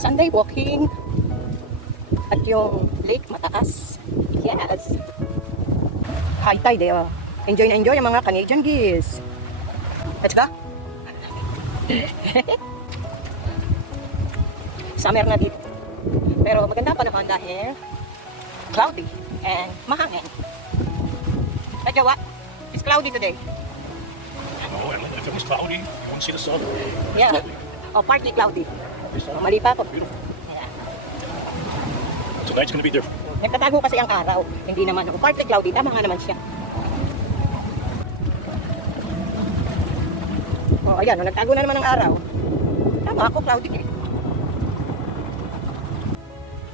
Sunday walking at yung lake mataas. Yes. High tide eh. Oh. Enjoy na enjoy ang mga Canadian geese. Let's go. Summer na dito. Pero maganda pa naman dahil cloudy and mahangin. Medyo what? It's cloudy today. No, and if it was cloudy, you wouldn't see the sun. Yeah. Cloudy. Oh, partly cloudy. It's Oh, mali pa ako. beautiful. Yeah. Tonight's gonna be different. Nagtatago kasi ang araw. Hindi naman ako. Partly cloudy. Tama nga naman siya. Oh, ayan. Nagtago na naman ang araw. Tama ako. Cloudy eh.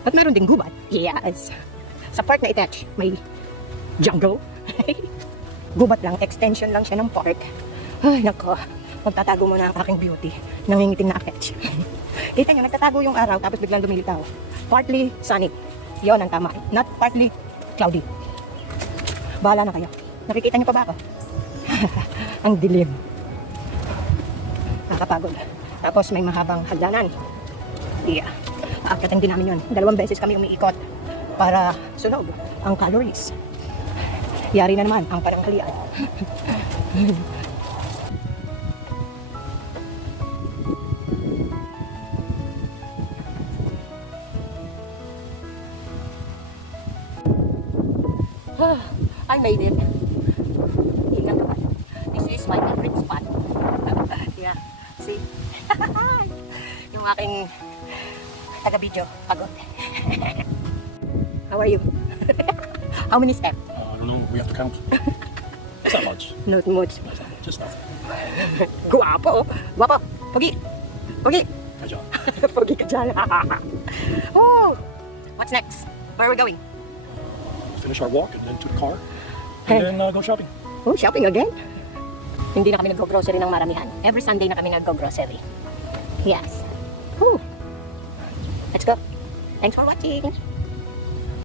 At meron ding gubat. Yes. Sa part na attach, may jungle. Gubat lang. Extension lang siya ng park. Ay, nako. Magtatago mo na ang aking beauty. Nangingiting na attach. Kita nyo, nagtatago yung araw tapos biglang dumilitaw. Partly sunny. Yon ang tama. Not partly cloudy. Bahala na kayo. Nakikita nyo pa ba ako? Ang dilim. Nakakapagod. Tapos may mahabang hagdanan. Yeah. Aakyatin din namin yun. 2 beses kami umiikot para sunog ang calories. Yari na naman ang pananghalian. I made it. Ingat naman. This is my favorite spot. Yeah. See? Yung aking taga-video. Pagod. How are you? How many steps? I don't know. We have to count. It's not much. Not much. It's not much. Just nothing. Guwapo. Guwapo. Pogi. Pogi. Good job. Pogi ka dyan. Oh! What's next? Where are we going? Finish our walk and then to the car. Hey. And then go shopping. Oh, shopping again? Hindi na kami nag-grocery ng maramihan. Every Sunday na kami nag-grocery. Yes. Whew. Let's go. Thanks for watching.